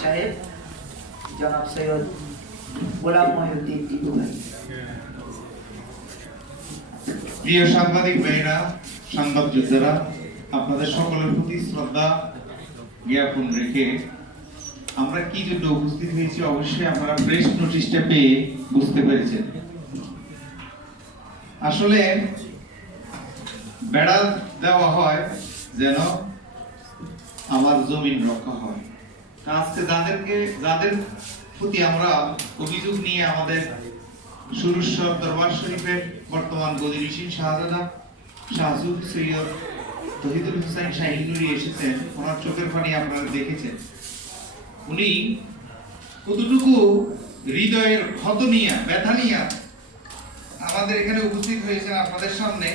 সাহেব জনাব সৈয়দ গোলাম মহিউদ্দিন টিপু ভাই। প্রিয় সাংবাদিক ভাইরা, সংবাদ যোদ্ধারা, আপনাদের সকলের প্রতি শ্রদ্ধা জ্ঞাপন রেখে আমরা কি জন্য উপস্থিত হয়েছি অবশ্যই আপনারা প্রেস নোটিশটা পেয়ে বুঝতে পেরেছেন। আসলে বেড়া দেওয়া হয় যেন আমার জমিন রক্ষা হয়। আজকে যাদের প্রতি আমরা অভিযোগ নিয়ে আমাদের সুরেশ্বর দরবার শরীফের বর্তমান গদিনিশীন শাহজাদা শাহজুদ সৈয়দ তহিদুল হোসেন শাহিনুরি এসেছেন, ওনার চোখের পানি আপনারা দেখেছেন। উনি কতটুকু হৃদয়ের ক্ষত নিয়ে ব্যথা নিয়ে আমাদের এখানে উপস্থিত হয়েছেন আপনাদের সামনে।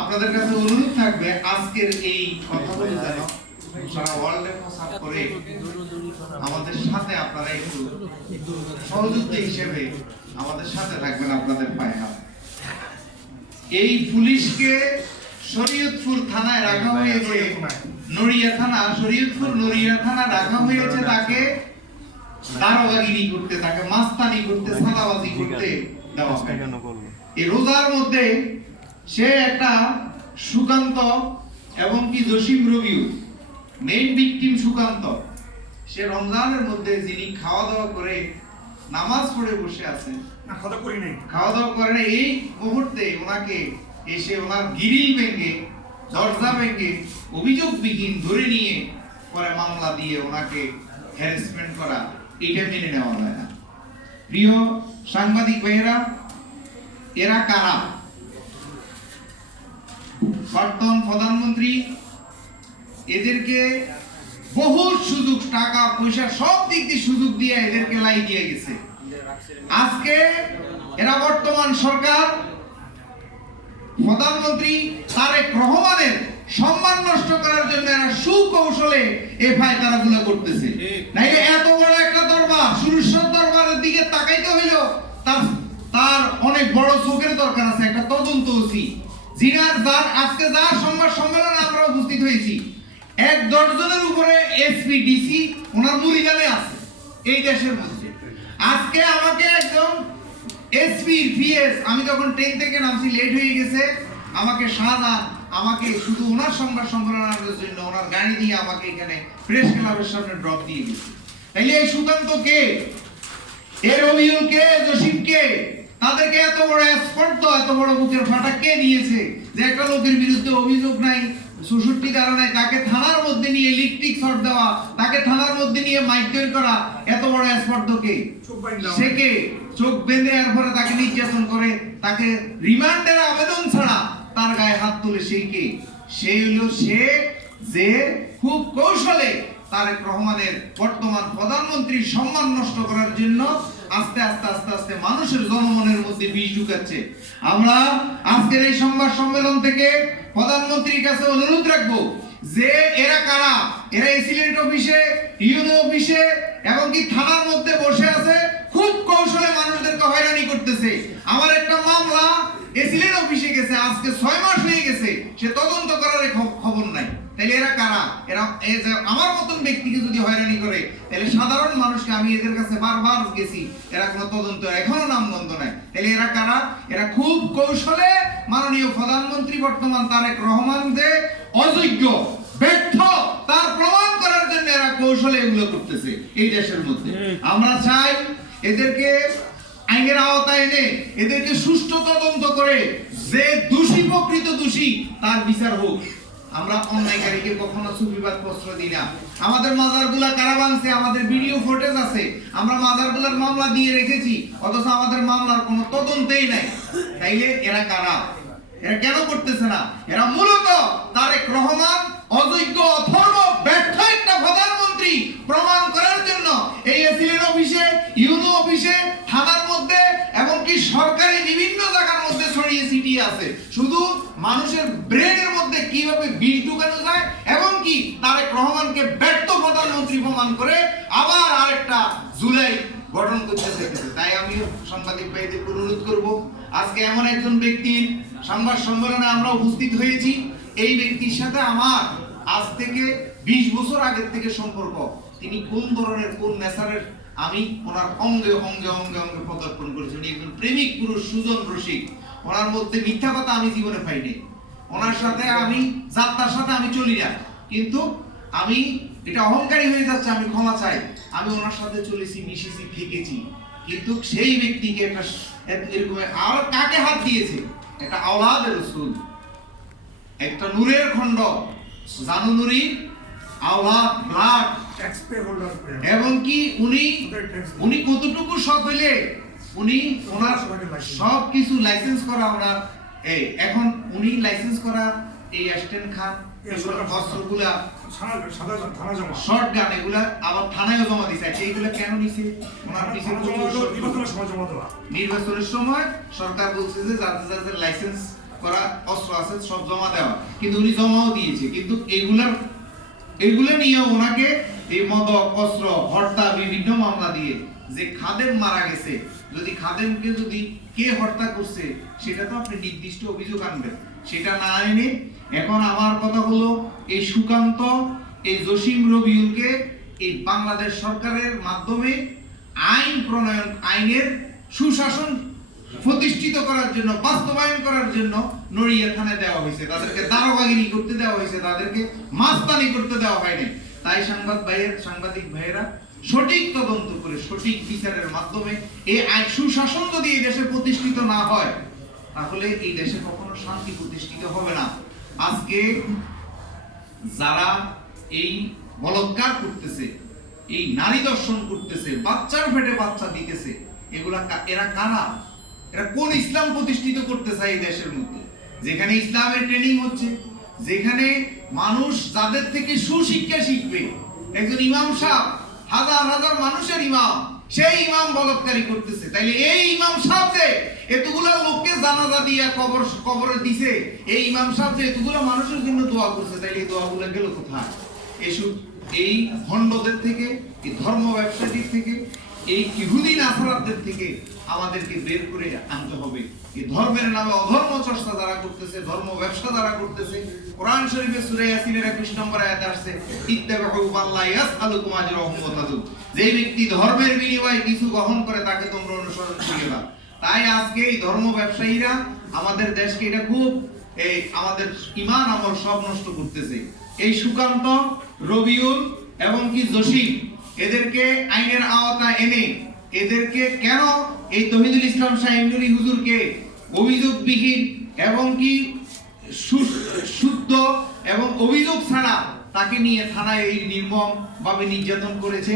আপনাদের কাছে অনুরোধ থাকবে আজকের এই কথাগুলো যেন সারা ওয়ার্ল্ডে প্রচার করে আমাদের সাথে আপনারা একটু সহযোগী হিসেবে আমাদের সাথে থাকবেন, আপনাদের পায়ে হাত। এই পুলিশকে শরীয়তপুর থানায় রাখা হয়েছে, নড়িয়া থানা, শরীয়তপুর নড়িয়া থানা রাখা হয়েছে তাকে দারোগাগিরি করতে, তাকে মাস্তানি করতে, সাদাবাজি করতে দেওয়া হয়। এই রোজার মধ্যে সে একটা সুকান্ত এবং কি জসিম রবিউ মেইন ভিকটিম সুকান্ত, সে রমজানের মধ্যে যিনি খাওয়া দাওয়া করে নামাজ পড়ে বসে আছেন, খাওয়া দাওয়া করে এই মুহূর্তে ওনাকে এসে ওনার গ্রিল ভেঙে দরজা ভেঙে অভিযোগবিহীন ধরে নিয়ে পরে মামলা দিয়ে ওনাকে হ্যারাসমেন্ট করা, এটা মেনে নেওয়া হয় না। প্রিয় সাংবাদিক ভাইয়েরা, এরা কারা? বর্তমান প্রধানমন্ত্রী এদেরকে বহু সুযোগ, টাকা পয়সা সব দিক দিয়ে সুযোগ দিয়ে এদেরকে লাই দিয়ে গেছে। আজকে এরা বর্তমান সরকার প্রধানমন্ত্রী তারেক রহমানের সম্মান নষ্ট করার জন্য এরা সুকৌশলে এই ফায়দারাগুলো করতেছে। নাইলে এত বড় একটা দরবার, সুরেশ্বর দরবারের দিকে তাকাইতে হইল তার অনেক বড় চোখের দরকার আছে, একটা তদন্ত ওসি যার আজকে যার সংবাদ সম্মেলনে আমরা উপস্থিত হয়েছি ১-১০ জনের উপরে এসপি ডিসি ওনার মুরিদানে আছে এই দেশের মধ্যে। আজকে আমাকে একদম এসপি পিএস, আমি যখন ট্রেন থেকে নামছি লেট হয়ে গেছে, আমাকে শাহজাহান আমাকে শুধু ওনার সংবাদ সম্মেলনের জন্য ওনার গাড়ি দিয়ে আমাকে এখানে প্রেস ক্লাবের সামনে ড্রপ দিয়ে গেছে। তাইলে এই সুকান্ত কে, এর রবিউল কে, জসিম কে, তাদেরকে এত বড় স্পর্ধা, এত বড় বুকের ফাটা কে দিয়েছে যে একটা লোকের বিরুদ্ধে অভিযোগ নাই, ৬৬ ধারা নাই, তাকে থানার মধ্যে নিয়ে লিপস্টিক শট দেওয়া, তাকে থানার মধ্যে নিয়ে মাইক তৈরি করা, এত বড় স্পর্ধা কে? সে কে? চোখ বেঁধে এরপরে তাকে নির্যাতন করে, তাকে রিমান্ডের আবেদন ছাড়া তার গায়ে হাত তুলে সেই কে? সে হলো সে যে খুব কৌশলে তারেক রহমানের বর্তমান প্রধানমন্ত্রীর সম্মান নষ্ট করার জন্য আস্তে আস্তে আস্তে আস্তে মানুষের জনমনের মধ্যে বিষ ঢুকাচ্ছে। আমরা আজকের এই সংবাদ সম্মেলন থেকে প্রধানমন্ত্রীর কাছে অনুরোধ রাখবো যে এরা কারা? এরা এসিলেন্ট অফিসে, ইউনো অফিসে এবং কি থানার মধ্যে বসে আছে, খুব কৌশলে মানুষদেরকে হয়রানি করতেছে। আমার একটা মামলা এসিলেন্ট অফিসে গেছে, আজকে ৬ মাস হয়ে গেছে, সে তদন্ত করার খবর নাই। তাহলে এরা কারা? এরা আমার মতন ব্যক্তিকে যদি হয়রানি করে, তাহলে সাধারণ মানুষকে, আমি এদের কাছে বারবার গেছি, এরা কোনো তদন্ত এখনো নামগন্ধ নাই। তাহলে এরা কারা? এরা খুব কৌশলে মাননীয় প্রধানমন্ত্রী বর্তমান তারেক রহমান যে অযোগ্য, ব্যর্থ, তার প্রমাণ করার জন্য এরা কৌশলে এগুলো করতেছে এই দেশের মধ্যে। আমরা চাই এদেরকে আইনের আওতায় এনে এদেরকে সুষ্ঠু তদন্ত করে যে দোষী, প্রকৃত দোষী, তার বিচার হোক। আমরা অন্যায়কারীকে কখনো সুবিবাদ প্রশ্ন দিই না। আমাদের মাজারগুলা কারা ভাঙছে, আমাদের ভিডিও ফুটেজ আছে, আমরা মাজারগুলার মামলা দিয়ে রেখেছি, অথচ আমাদের মামলার কোনো তদন্তই নাই। তাইলে এরা কারা? এরা কেন করতেছে না? এরা মূলত তারেক রহমান অযোগ্য, অথর্ব, ব্যর্থ একটা প্রধানমন্ত্রী প্রমাণ করার জন্য এই এসিলেন্ট অফিসে, ইউনো অফিসে, থানার মধ্যে এবং কি সরকারি বিভিন্ন জায়গার মধ্যে ছড়িয়ে ছিটিয়ে আছে। শুধু মানুষের ব্রেনের মধ্যে কিভাবে বিষ ঢুকানো যায় এবং কি তারেক রহমানকে ব্যর্থ প্রধানমন্ত্রী প্রমাণ করে আবার আরেকটা জুলাই গঠন করতে চাইতেছে। তাই আমি সাংবাদিক ভাইদের অনুরোধ করব, আজকে এমন একজন ব্যক্তির সংবাদ সম্মেলনে আমরা উপস্থিত হয়েছি, এই ব্যক্তির সাথে আমার আজ থেকে 20 বছর আগের থেকে সম্পর্ক, তিনি কোন ধরনের কোন নেচারের আমি ওনার অঙ্গে অঙ্গে অঙ্গে অঙ্গে প্রদর্শন করেছি। উনি একজন প্রেমিক পুরুষ, সুজন রসিক, ওনার মধ্যে মিথ্যা কথা আমি জীবনে পাইনি। ওনার সাথে আমি যাত্রার সাথে আমি চলি না, কিন্তু আমি এটা অহংকারী হয়ে যাচ্ছে, আমি ক্ষমা চাই। আমি ওনার সাথে চলেছি, মিশেছি, থেকেছি, কিন্তু সেই ব্যক্তিকে একটা এরকম আর কাকে হাত দিয়েছে? একটা আওলাদের রাসূল, একটা নূরের খণ্ড, জানু নুরি আওলাদ ব্লাড, এবং কি উনি কতটুকু সব হইলে উনি ওনার সব কিছু লাইসেন্স করা, ওনার এই এখন উনি লাইসেন্স করা এই অ্যাসিস্ট্যান্ট খান অস্ত্রগুলা শর্ট গান এগুলা আবার থানায় জমা দিছে। এইগুলা কেন নিছে? ওনার পিছনে নির্বাচনের সময় সরকার বলছে যে যাদের যাদের লাইসেন্স করা অস্ত্র আছে সব জমা দেওয়া, কিন্তু উনি জমাও দিয়েছে। কিন্তু এগুলো নিয়ে ওনাকে এই মদক, অস্ত্র, হত্যা, বিভিন্ন মামলা দিয়ে যে খাদেম মারা গেছে, যদি খাদেমকে যদি কে হত্যা করছে সেটা তো আপনি নির্দিষ্ট অভিযোগ আনবেন, সেটা না এনে এখন আমার কথা হলো এই সুকান্ত, এই জসিম রবিউলকে এই বাংলাদেশ সরকারের মাধ্যমে আইন প্রণয়ন, আইনের সুশাসন প্রতিষ্ঠিত করার জন্য, বাস্তবায়ন করার জন্য নড়িয়া থানায় দেওয়া হয়েছে। তাদেরকে দারোগাগিরি করতে দেওয়া হয়েছে, তাদেরকে মাস্তানি করতে দেওয়া হয়নি। তাই সাংবাদিক ভাইয়েরা সঠিক তদন্ত করে সঠিক বিচারের মাধ্যমে এই আইন সুশাসন যদি এই দেশে প্রতিষ্ঠিত না হয়, তাহলে এই দেশে কখনো শান্তি প্রতিষ্ঠিত হবে না। আজকে যারা এই বলৎকার করতেছে, এই নারী দর্শন করতেছে, বাচ্চার পেটে বাচ্চা দিতেছে, এরা কারা? এরা কোন ইসলাম প্রতিষ্ঠিত করতে চায় এই দেশের মধ্যে, যেখানে ইসলামের ট্রেনিং হচ্ছে, যেখানে মানুষ যাদের থেকে সুশিক্ষা শিখবে? একজন ইমাম সাহেব, হাজার হাজার মানুষের ইমাম, সেই ইমাম বলৎকারী করতেছে। তাইলে এই ইমাম সাহেব যে এতগুলা লোককে জানাজা দিয়া কবরে দিছে, এই ইমাম সাহেব যে এতগুলো মানুষের জন্য দোয়া করছে, তাইলে এই দোয়াগুলো গেল কোথায়? এসব এই ভণ্ডদের থেকে, এই ধর্ম ব্যবসায়ীর থেকে, এই ইহুদি নাসারাতদের থেকে আমাদেরকে বের করে আনতে হবে। এই ধর্মের নামে অধর্ম চর্চা যারা করতেছে, ধর্ম ব্যবসা যারা করতেছে, কোরআন শরীফে সূরা ইয়াসিনের 21 নম্বর আয়াতে আসছে, ইত্তাবিউ মাল্লা ইয়াসআলুকুম আজরাহুম ওয়া তাদুন, যে ব্যক্তি ধর্মের বিনিময়ে কিছু গ্রহণ করে তাকে তোমরা অনুসরণ করিবা। তাই আজকে এই ধর্ম ব্যবসায়ীরা আমাদের দেশকে এটা খুব এই আমাদের ঈমান আমল সব নষ্ট করতেছে। এই সুকান্ত, রবিউল এবং কি জসিম, এদেরকে আইনের আওতায় এনে এদেরকে কেন এই তহিদুল ইসলাম সাহেব নুরি হুজুরকে অভিযোগবিহীন এবং কি শুদ্ধ এবং অভিযোগ ছাড়া তাকে নিয়ে থানায় এই নির্মম ভাবে নির্যাতন করেছে,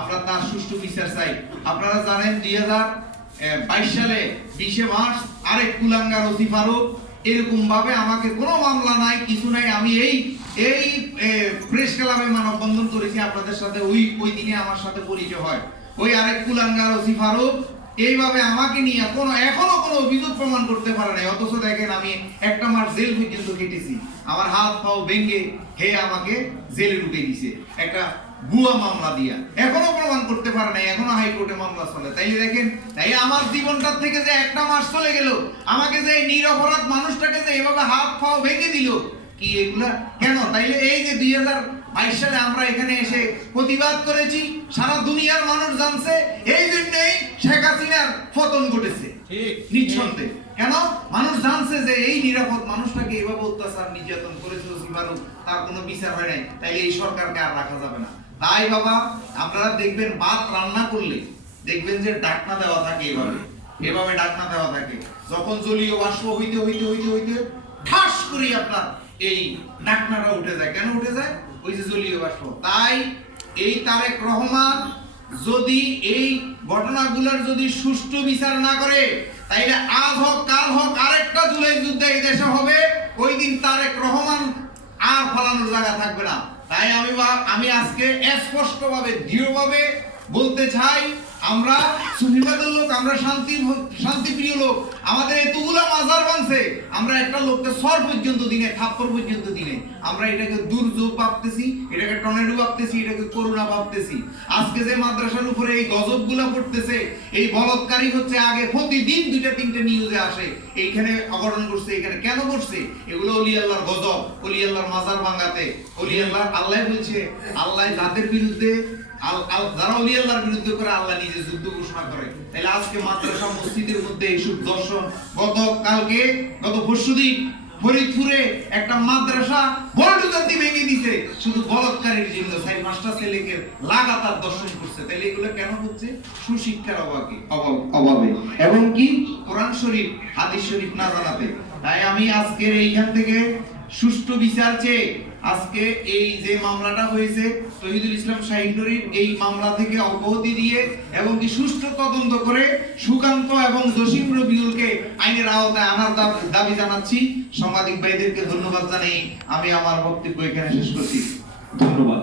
আমরা তার সুষ্ঠু বিচার চাই। আপনারা জানেন 2022 সালে 20 মার্চ আরেক কুলাঙ্গার ওসি ফারুক এরকম ভাবে আমাকে কোনো মামলা নাই, কিছু নাই, আমি এই প্রেস ক্লাবে মানববন্ধন করেছি আপনাদের সাথে, ওই দিনে আমার সাথে পরিচয় হয়। ওই আরেক কুলাঙ্গার ওসি ফারুক এইভাবে আমাকে নিয়ে এখনো কোনো অভিযোগ প্রমাণ করতে পারে নাই, অথচ দেখেন আমি একটা মাস জেল পর্যন্ত কেটেছি, আমার হাত পাও ভেঙে হে আমাকে জেলে ঢুকে দিছে একটা ভুয়া মামলা দিয়া, এখনো প্রমাণ করতে পারে নাই, এখনো হাইকোর্টে মামলা চলে। তাইলে দেখেন, তাই আমার জীবনটার থেকে যে একটা মাস চলে গেল, আমাকে যে নিরপরাধ মানুষটাকে যে এভাবে হাত পাও ভেঙে দিল, কি এগুলা কেন? তাইলে এই যে 2022 সালে আমরা এখানে এসে প্রতিবাদ করেছি, সারা দুনিয়ার মানুষ জানছে, এই জন্যই শেখ হাসিনার পতন ঘটেছে নিঃসন্দেহে। কেন? মানুষ জানছে যে এই নিরাপদ মানুষটাকে এভাবে অত্যাচার নির্যাতন করেছিল সিবারু, তার কোনো বিচার হয় নাই, তাইলে এই সরকারকে আর রাখা যাবে না। তাই বাবা, আপনারা দেখবেন ভাত রান্না করলে দেখবেন যে ডাকনা দেওয়া থাকে, এভাবে ডাকনা দেওয়া থাকে, যখন জলীয় বাষ্প হইতে হইতে হইতে হইতে ঠাস করে আপনার এই ডাকনাটা উঠে যায়। কেন উঠে যায়? ওই যে জলীয় বাষ্প। তাই এই তারেক রহমান যদি এই ঘটনাগুলোর যদি সুষ্ঠু বিচার না করে, তাইলে আজ হোক কাল হোক আরেকটা জুলাই যুদ্ধ এই দেশে হবে, ওই দিন তারেক রহমান আর ফলানোর জায়গা থাকবে না। তাই আমি আজকে স্পষ্টভাবে দৃঢ়ভাবে বলতে চাই, আমরা সুফিবাদের লোক, আমরা শান্তিপ্রিয় লোক, আমাদের এতগুলা মাজার ভাঙছে, আমরা একটা লোককে সর পর্যন্ত দিনে, থাপ্পড় পর্যন্ত দিনে, আমরা এটাকে দুর্যোগ ভাবতেছি, এটাকে টর্নেডো ভাবতেছি, এটাকে করোনা ভাবতেছি। আজকে যে মাদ্রাসার উপরে এই গজবগুলা পড়তেছে, এই বলৎকারী হচ্ছে, আগে প্রতিদিন 2-3টে নিউজে আসে এইখানে অঘটন করছে, এখানে কেন করছে, এগুলো ওলি আল্লাহর গজব, ওলি আল্লাহর মাজার ভাঙাতে। ওলি আল্লাহ, আল্লাহ বলছে, আল্লাহ যাদের বিরুদ্ধে যারা ওলি আল্লাহর বিরুদ্ধে করে, আল্লাহ নিজে যুদ্ধ ঘোষণা করে। তাহলে আজকে মাদ্রাসা মসজিদের মধ্যে এইসব দর্শন, গত পরশুদিন ফরিদপুরে একটা মাদ্রাসা বলডুজার দিয়ে ভেঙে দিছে শুধু বলৎকারীর জন্য, 4-5টা ছেলেকে লাগাতার দর্শন করছে। তাহলে এগুলো কেন হচ্ছে? সুশিক্ষার অভাবে এবং কি কোরআন শরীফ হাদিস শরীফ না জানাতে। তাই আমি আজকের এইখান থেকে সুষ্ঠু বিচার চেয়ে, আজকে এই যে মামলাটা হয়েছে তহিদুল ইসলাম শাহিনুরীর, এই মামলা থেকে অব্যাহতি দিয়ে এবং কি সুষ্ঠু তদন্ত করে সুকান্ত এবং জসিম রবিউলকে আইনের আওতায় আনার দাবি জানাচ্ছি। সাংবাদিক ভাইদেরকে ধন্যবাদ জানাই আমি আমার বক্তব্য এখানে শেষ করছি। ধন্যবাদ।